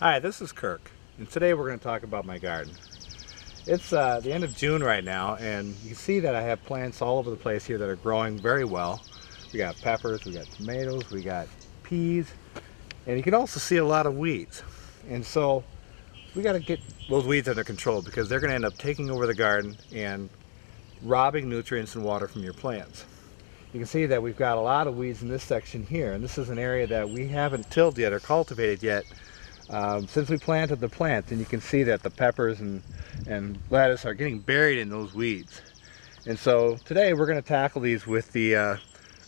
Hi, this is Kirk, and today we're going to talk about my garden. It's the end of June right now, and you can see that I have plants all over the place here that are growing very well. We got peppers, we got tomatoes, we got peas, and you can also see a lot of weeds. And so we got to get those weeds under control because they're going to end up taking over the garden and robbing nutrients and water from your plants. You can see that we've got a lot of weeds in this section here, and this is an area that we haven't tilled yet or cultivated yet since we planted the plants, and you can see that the peppers and lettuce are getting buried in those weeds. And so today we're going to tackle these with the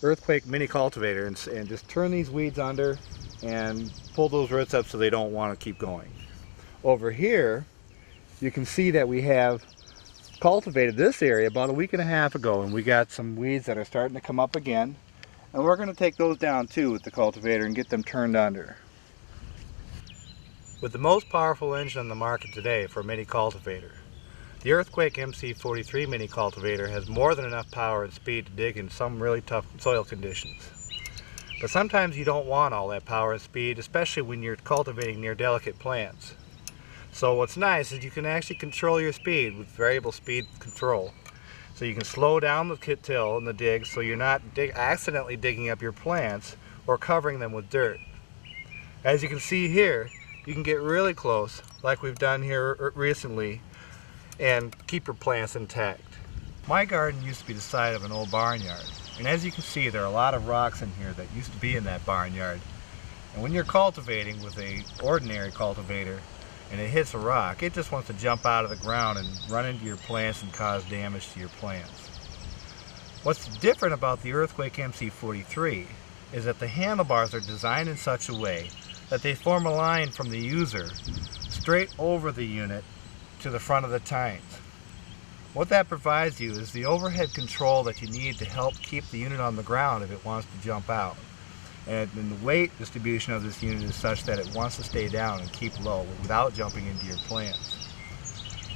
Earthquake Mini Cultivator and just turn these weeds under and pull those roots up so they don't want to keep going. Over here you can see that we have cultivated this area about a week and a half ago, and we got some weeds that are starting to come up again, and we're going to take those down too with the cultivator and get them turned under. With the most powerful engine on the market today for a mini cultivator, the Earthquake MC43 Mini Cultivator has more than enough power and speed to dig in some really tough soil conditions. But sometimes you don't want all that power and speed, especially when you're cultivating near delicate plants. So what's nice is you can actually control your speed with variable speed control. So you can slow down the till and the dig so you're not accidentally digging up your plants or covering them with dirt. As you can see here, you can get really close, like we've done here recently, and keep your plants intact. My garden used to be the side of an old barnyard, and as you can see, there are a lot of rocks in here that used to be in that barnyard. And when you're cultivating with an ordinary cultivator and it hits a rock, it just wants to jump out of the ground and run into your plants and cause damage to your plants. What's different about the Earthquake MC43 is that the handlebars are designed in such a way that they form a line from the user straight over the unit to the front of the tines. What that provides you is the overhead control that you need to help keep the unit on the ground if it wants to jump out. And the weight distribution of this unit is such that it wants to stay down and keep low without jumping into your plants.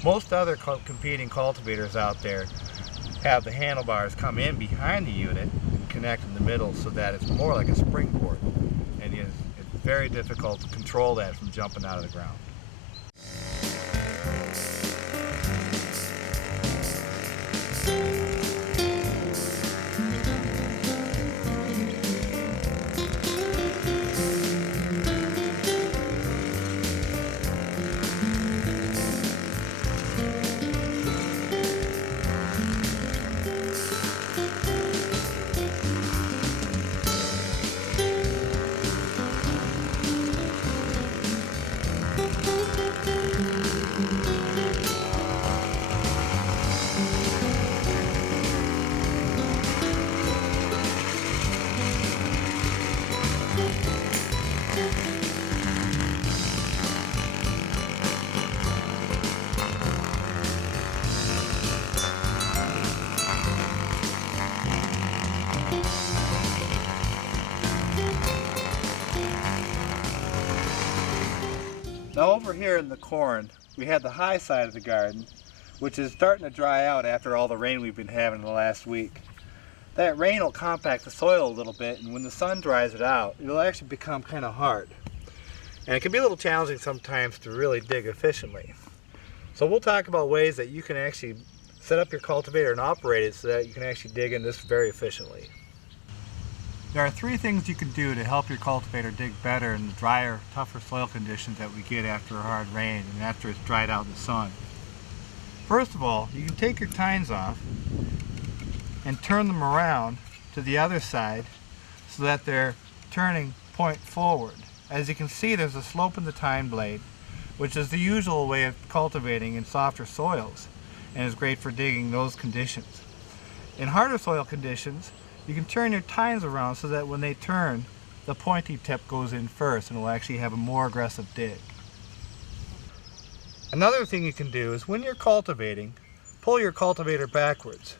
Most other competing cultivators out there have the handlebars come in behind the unit and connect in the middle so that it's more like a springboard. And it's very difficult to control that from jumping out of the ground. Now over here in the corn, we had the high side of the garden, which is starting to dry out after all the rain we've been having the last week. That rain will compact the soil a little bit, and when the sun dries it out, it'll actually become kind of hard. And it can be a little challenging sometimes to really dig efficiently. So we'll talk about ways that you can actually set up your cultivator and operate it so that you can actually dig in this very efficiently. There are three things you can do to help your cultivator dig better in the drier, tougher soil conditions that we get after a hard rain and after it's dried out in the sun. First of all, you can take your tines off and turn them around to the other side so that they're turning point forward. As you can see, there's a slope in the tine blade, which is the usual way of cultivating in softer soils and is great for digging those conditions. In harder soil conditions, you can turn your tines around so that when they turn, the pointy tip goes in first and will actually have a more aggressive dig. Another thing you can do is when you're cultivating, pull your cultivator backwards.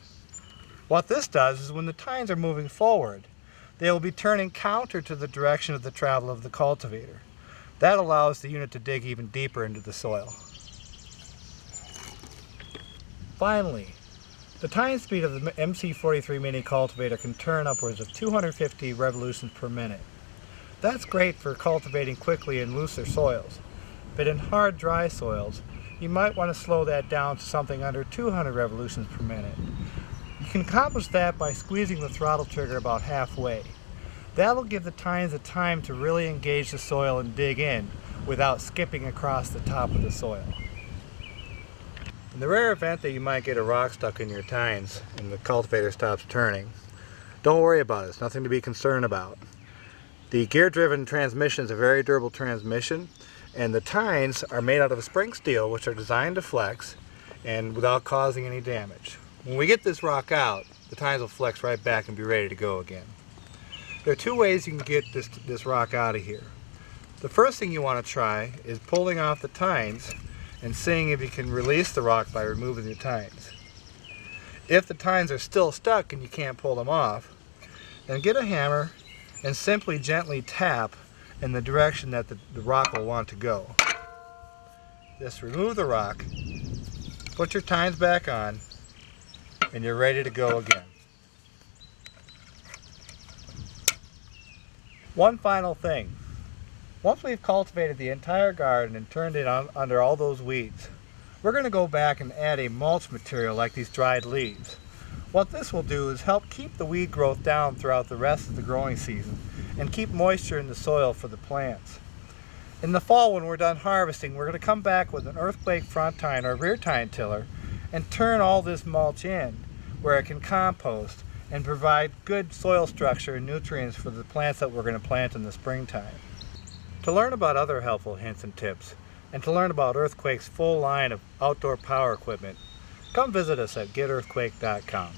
What this does is when the tines are moving forward, they will be turning counter to the direction of the travel of the cultivator. That allows the unit to dig even deeper into the soil. Finally, the tine speed of the MC43 Mini Cultivator can turn upwards of 250 revolutions per minute. That's great for cultivating quickly in looser soils, but in hard, dry soils, you might want to slow that down to something under 200 revolutions per minute. You can accomplish that by squeezing the throttle trigger about halfway. That'll give the tines the time to really engage the soil and dig in without skipping across the top of the soil. In the rare event that you might get a rock stuck in your tines and the cultivator stops turning, don't worry about it. It's nothing to be concerned about. The gear-driven transmission is a very durable transmission, and the tines are made out of spring steel, which are designed to flex and without causing any damage. When we get this rock out, the tines will flex right back and be ready to go again. There are two ways you can get this rock out of here. The first thing you want to try is pulling off the tines and seeing if you can release the rock by removing the tines. If the tines are still stuck and you can't pull them off, then get a hammer and simply gently tap in the direction that the rock will want to go. Just remove the rock, put your tines back on, and you're ready to go again. One final thing. Once we've cultivated the entire garden and turned it under all those weeds, we're going to go back and add a mulch material like these dried leaves. What this will do is help keep the weed growth down throughout the rest of the growing season and keep moisture in the soil for the plants. In the fall, when we're done harvesting, we're going to come back with an earthquake front tine or rear tine tiller and turn all this mulch in where it can compost and provide good soil structure and nutrients for the plants that we're going to plant in the springtime. To learn about other helpful hints and tips, and to learn about Earthquake's full line of outdoor power equipment, come visit us at getearthquake.com.